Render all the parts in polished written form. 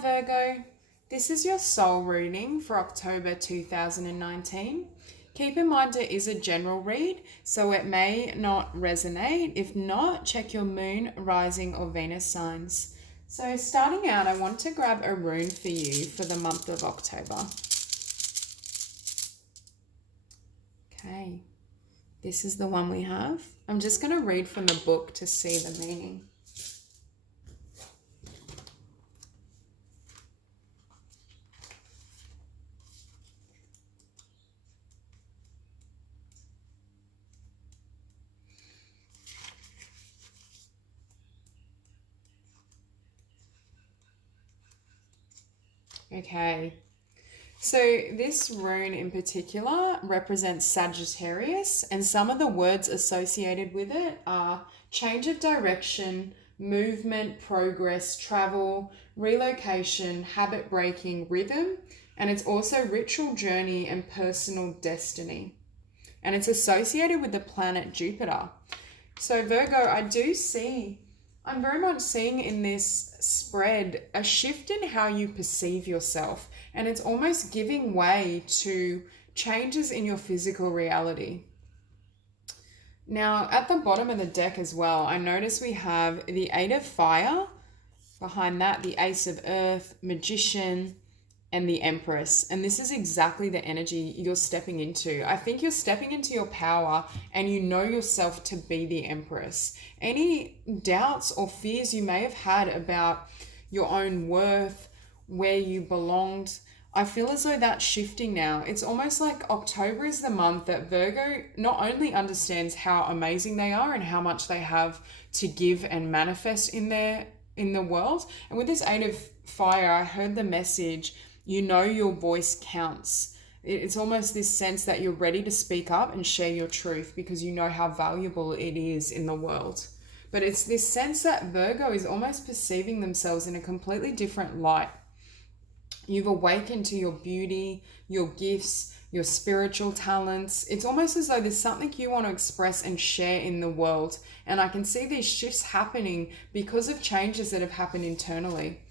Virgo, this is your soul reading for October 2019. Keep in mind it is a general read, so it may not resonate. If not, check your moon, rising, or Venus signs. So starting out, I want to grab a rune for you for the month of October. Okay, this is the one we have. I'm just going to read from the book to see the meaning. Okay, so this rune in particular represents Sagittarius, and some of the words associated with it are change of direction, movement, progress, travel, relocation, habit breaking, rhythm, and it's also ritual journey and personal destiny. And it's associated with the planet Jupiter. So Virgo, I'm very much seeing in this spread a shift in how you perceive yourself, and it's almost giving way to changes in your physical reality. Now, at the bottom of the deck as well, I notice we have the Eight of Fire, behind that the Ace of Earth, Magician, and the Empress. And this is exactly the energy you're stepping into. I think you're stepping into your power and you know yourself to be the Empress. Any doubts or fears you may have had about your own worth, where you belonged, I feel as though that's shifting now. It's almost like October is the month that Virgo not only understands how amazing they are and how much they have to give and manifest in the world. And with this Eight of Fire, I heard the message, you know your voice counts. It's almost this sense that you're ready to speak up and share your truth because you know how valuable it is in the world. But it's this sense that Virgo is almost perceiving themselves in a completely different light. You've awakened to your beauty, your gifts, your spiritual talents. It's almost as though there's something you want to express and share in the world. And I can see these shifts happening because of changes that have happened internally.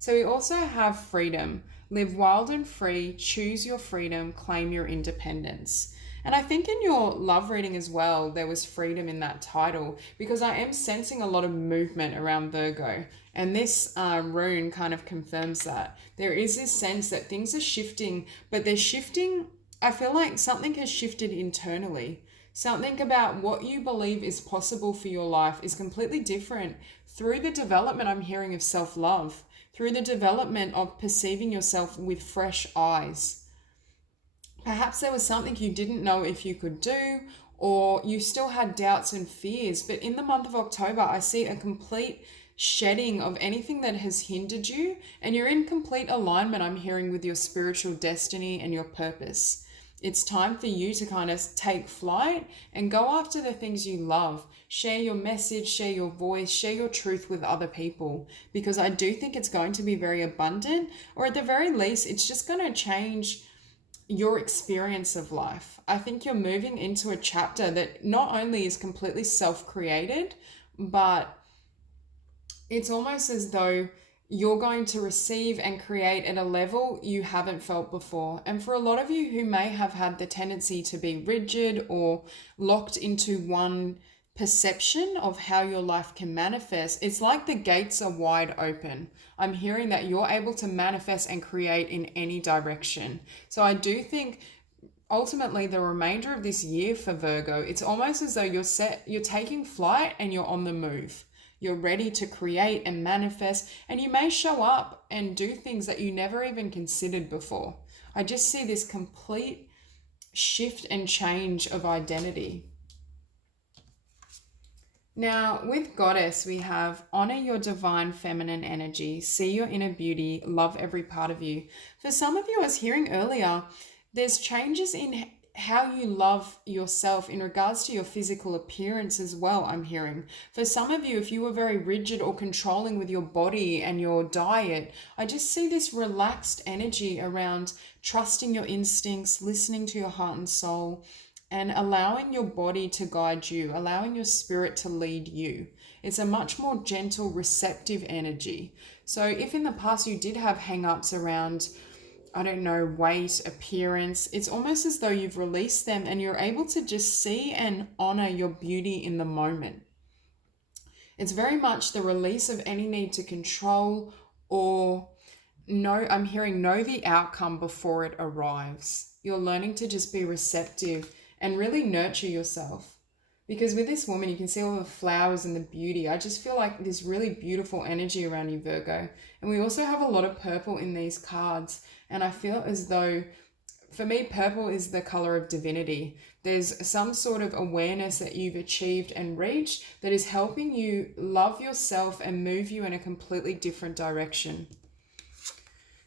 So we also have freedom. Live wild and free, choose your freedom, claim your independence. And I think in your love reading as well, there was freedom in that title because I am sensing a lot of movement around Virgo. And this rune kind of confirms that. There is this sense that things are shifting, but they're shifting, I feel like something has shifted internally. Something about what you believe is possible for your life is completely different through the development I'm hearing of self-love, through the development of perceiving yourself with fresh eyes. Perhaps there was something you didn't know if you could do, or you still had doubts and fears, but in the month of October, I see a complete shedding of anything that has hindered you, and you're in complete alignment, I'm hearing, with your spiritual destiny and your purpose. It's time for you to kind of take flight and go after the things you love. Share your message, share your voice, share your truth with other people, because I do think it's going to be very abundant, or at the very least, it's just going to change your experience of life. I think you're moving into a chapter that not only is completely self-created, but it's almost as though you're going to receive and create at a level you haven't felt before. And for a lot of you who may have had the tendency to be rigid or locked into one perception of how your life can manifest, it's like the gates are wide open. I'm hearing that you're able to manifest and create in any direction. So I do think ultimately the remainder of this year for Virgo, it's almost as though you're taking flight and you're on the move. You're ready to create and manifest, and you may show up and do things that you never even considered before. I just see this complete shift and change of identity. Now, with Goddess, we have honor your divine feminine energy, see your inner beauty, love every part of you. For some of you, I was hearing earlier, there's changes in how you love yourself in regards to your physical appearance as well, I'm hearing. For some of you, if you were very rigid or controlling with your body and your diet, I just see this relaxed energy around trusting your instincts, listening to your heart and soul, and allowing your body to guide you, allowing your spirit to lead you. It's a much more gentle, receptive energy. So if in the past you did have hang-ups around, I don't know, weight, appearance, it's almost as though you've released them and you're able to just see and honor your beauty in the moment. It's very much the release of any need to control or I'm hearing know the outcome before it arrives. You're learning to just be receptive and really nurture yourself. Because with this woman, you can see all the flowers and the beauty. I just feel like this really beautiful energy around you, Virgo. And we also have a lot of purple in these cards. And I feel as though, for me, purple is the color of divinity. There's some sort of awareness that you've achieved and reached that is helping you love yourself and move you in a completely different direction.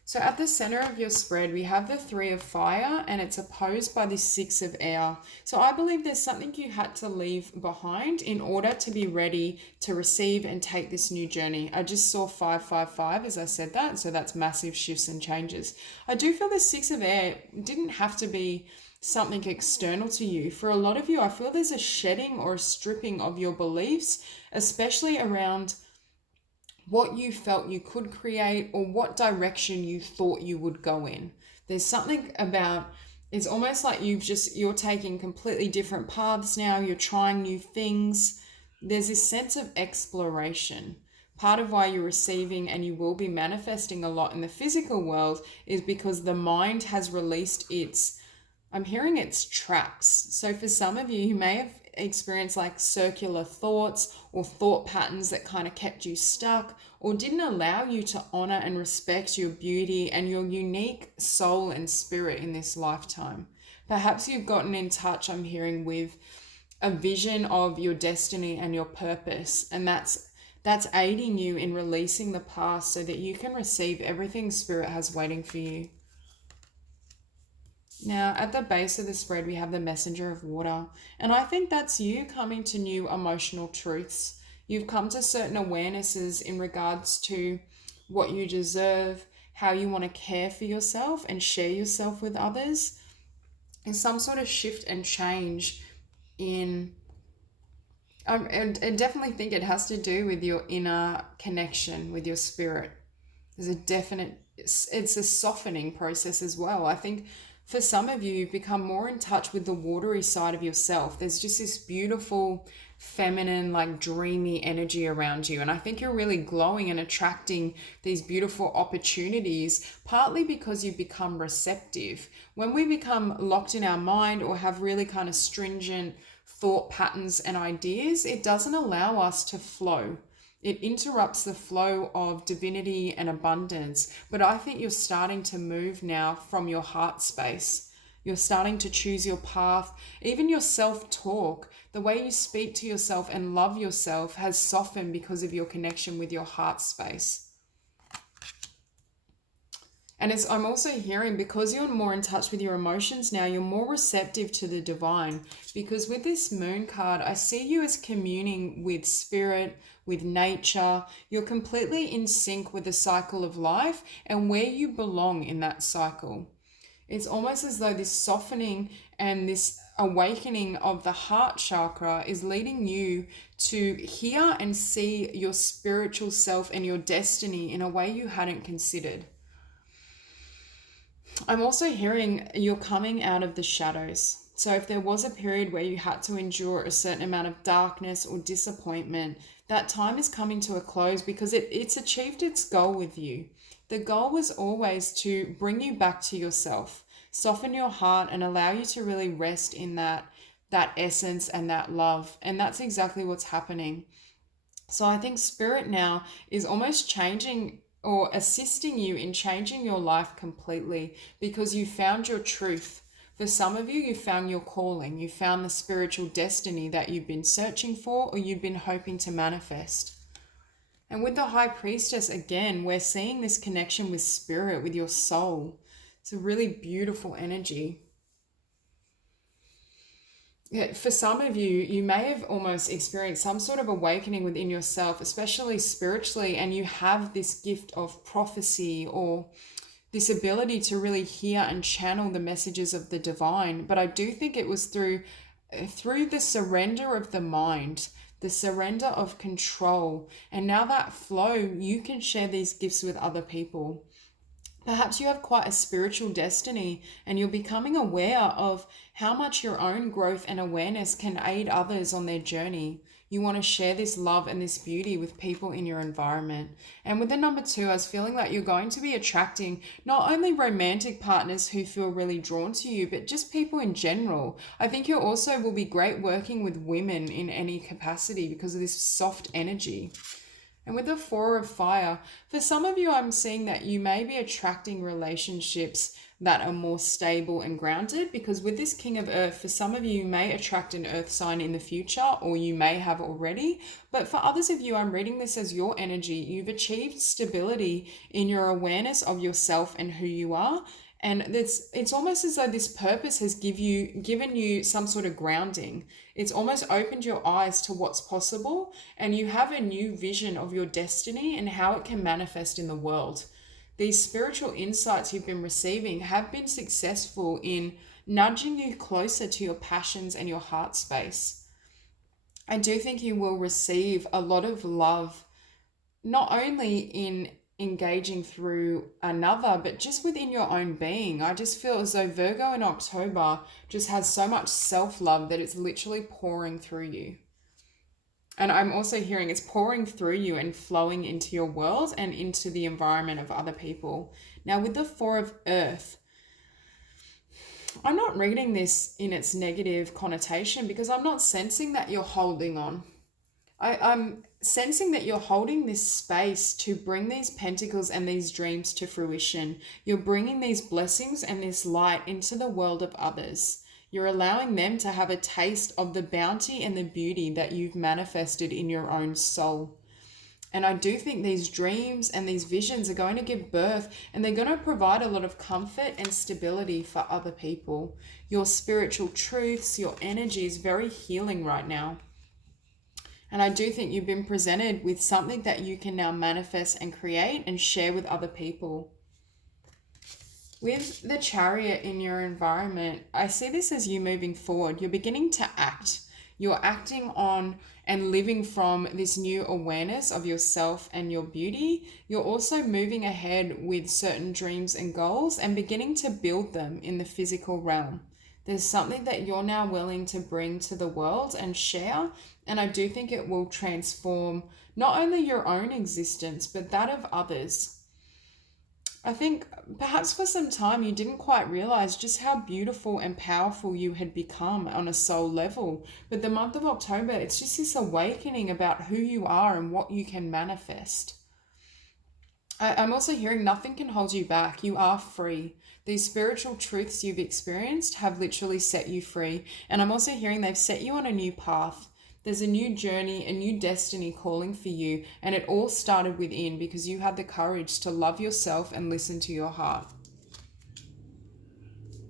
So at the center of your spread, we have the 3 of fire and it's opposed by the 6 of air. So I believe there's something you had to leave behind in order to be ready to receive and take this new journey. I just saw 555 as I said that. So that's massive shifts and changes. I do feel the 6 of air didn't have to be something external to you. For a lot of you, I feel there's a shedding or a stripping of your beliefs, especially around what you felt you could create or what direction you thought you would go in. There's something about, it's almost like you're taking completely different paths now. You're trying new things. There's this sense of exploration. Part of why you're receiving and you will be manifesting a lot in the physical world is because the mind has released I'm hearing its traps. So for some of you, you may have experienced like circular thoughts or thought patterns that kind of kept you stuck or didn't allow you to honor and respect your beauty and your unique soul and spirit in this lifetime. Perhaps you've gotten in touch, I'm hearing, with a vision of your destiny and your purpose, and that's aiding you in releasing the past so that you can receive everything spirit has waiting for you. Now, at the base of the spread, we have the messenger of water. And I think that's you coming to new emotional truths. You've come to certain awarenesses in regards to what you deserve, how you want to care for yourself and share yourself with others. And some sort of shift and change in... and I definitely think it has to do with your inner connection with your spirit. There's a definite... It's a softening process as well. I think... For some of you, you've become more in touch with the watery side of yourself. There's just this beautiful, feminine, like dreamy energy around you. And I think you're really glowing and attracting these beautiful opportunities, partly because you become receptive. When we become locked in our mind or have really kind of stringent thought patterns and ideas, it doesn't allow us to flow. It interrupts the flow of divinity and abundance. But I think you're starting to move now from your heart space. You're starting to choose your path. Even your self-talk, the way you speak to yourself and love yourself has softened because of your connection with your heart space. And I'm also hearing, because you're more in touch with your emotions now, you're more receptive to the divine. Because with this moon card, I see you as communing with spirit, with nature. You're completely in sync with the cycle of life and where you belong in that cycle. It's almost as though this softening and this awakening of the heart chakra is leading you to hear and see your spiritual self and your destiny in a way you hadn't considered. I'm also hearing you're coming out of the shadows. So if there was a period where you had to endure a certain amount of darkness or disappointment, that time is coming to a close because it's achieved its goal with you. The goal was always to bring you back to yourself, soften your heart and allow you to really rest in that essence and that love. And that's exactly what's happening. So I think spirit now is almost changing or assisting you in changing your life completely because you found your truth. For some of you, you found your calling. You found the spiritual destiny that you've been searching for or you've been hoping to manifest. And with the High Priestess, again, we're seeing this connection with spirit, with your soul. It's a really beautiful energy. Yeah, for some of you, you may have almost experienced some sort of awakening within yourself, especially spiritually, and you have this gift of prophecy or this ability to really hear and channel the messages of the divine. But I do think it was through the surrender of the mind the surrender of control. And now that flow, you can share these gifts with other people. Perhaps you have quite a spiritual destiny and you're becoming aware of how much your own growth and awareness can aid others on their journey. You want to share this love and this beauty with people in your environment. And with the number 2, I was feeling that you're going to be attracting not only romantic partners who feel really drawn to you, but just people in general. I think you also will be great working with women in any capacity because of this soft energy. And with the 4 of fire, for some of you, I'm seeing that you may be attracting relationships that are more stable and grounded, because with this King of Earth, for some of you, you may attract an earth sign in the future, or you may have already. But for others of you, I'm reading this as your energy. You've achieved stability in your awareness of yourself and who you are. And it's almost as though this purpose has given you some sort of grounding. It's almost opened your eyes to what's possible, and you have a new vision of your destiny and how it can manifest in the world. These spiritual insights you've been receiving have been successful in nudging you closer to your passions and your heart space. I do think you will receive a lot of love, not only in engaging through another, but just within your own being. I just feel as though Virgo in October just has so much self-love that it's literally pouring through you. And I'm also hearing it's pouring through you and flowing into your world and into the environment of other people. Now with the 4 of Earth, I'm not reading this in its negative connotation because I'm not sensing that you're holding on. I'm sensing that you're holding this space to bring these pentacles and these dreams to fruition. You're bringing these blessings and this light into the world of others. You're allowing them to have a taste of the bounty and the beauty that you've manifested in your own soul. And I do think these dreams and these visions are going to give birth, and they're going to provide a lot of comfort and stability for other people. Your spiritual truths, your energy is very healing right now. And I do think you've been presented with something that you can now manifest and create and share with other people. With the Chariot in your environment, I see this as you moving forward. You're beginning to act. You're acting on and living from this new awareness of yourself and your beauty. You're also moving ahead with certain dreams and goals and beginning to build them in the physical realm. There's something that you're now willing to bring to the world and share. And I do think it will transform not only your own existence, but that of others. I think perhaps for some time you didn't quite realize just how beautiful and powerful you had become on a soul level. But the month of October, it's just this awakening about who you are and what you can manifest. I'm also hearing nothing can hold you back. You are free. These spiritual truths you've experienced have literally set you free. And I'm also hearing they've set you on a new path. There's a new journey, a new destiny calling for you. And it all started within because you had the courage to love yourself and listen to your heart.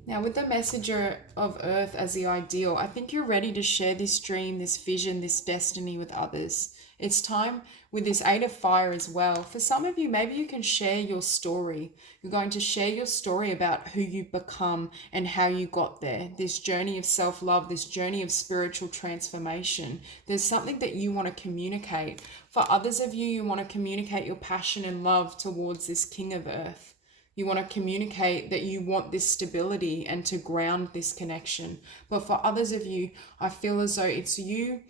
Now with the messenger of Earth as the ideal, I think you're ready to share this dream, this vision, this destiny with others. It's time with this 8 of fire as well. For some of you, maybe you can share your story. You're going to share your story about who you've become and how you got there. This journey of self-love, this journey of spiritual transformation. There's something that you want to communicate. For others of you, you want to communicate your passion and love towards this King of Earth. You want to communicate that you want this stability and to ground this connection. But for others of you, I feel as though it's you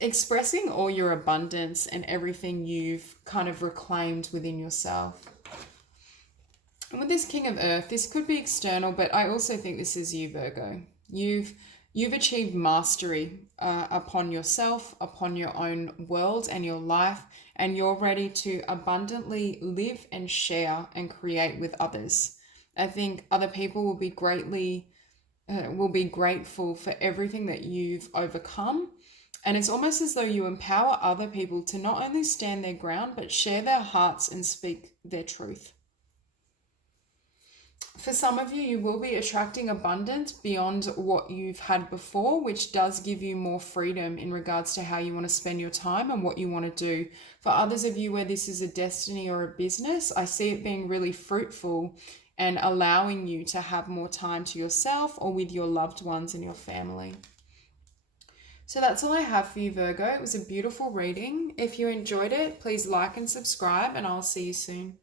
expressing all your abundance and everything you've kind of reclaimed within yourself. And with this King of Earth, this could be external, but I also think this is you, Virgo. You've achieved mastery upon yourself, upon your own world and your life, and you're ready to abundantly live and share and create with others. I think other people will be grateful for everything that you've overcome. And it's almost as though you empower other people to not only stand their ground, but share their hearts and speak their truth. For some of you, you will be attracting abundance beyond what you've had before, which does give you more freedom in regards to how you want to spend your time and what you want to do. For others of you where this is a destiny or a business, I see it being really fruitful and allowing you to have more time to yourself or with your loved ones and your family. So that's all I have for you, Virgo. It was a beautiful reading. If you enjoyed it, please like and subscribe, and I'll see you soon.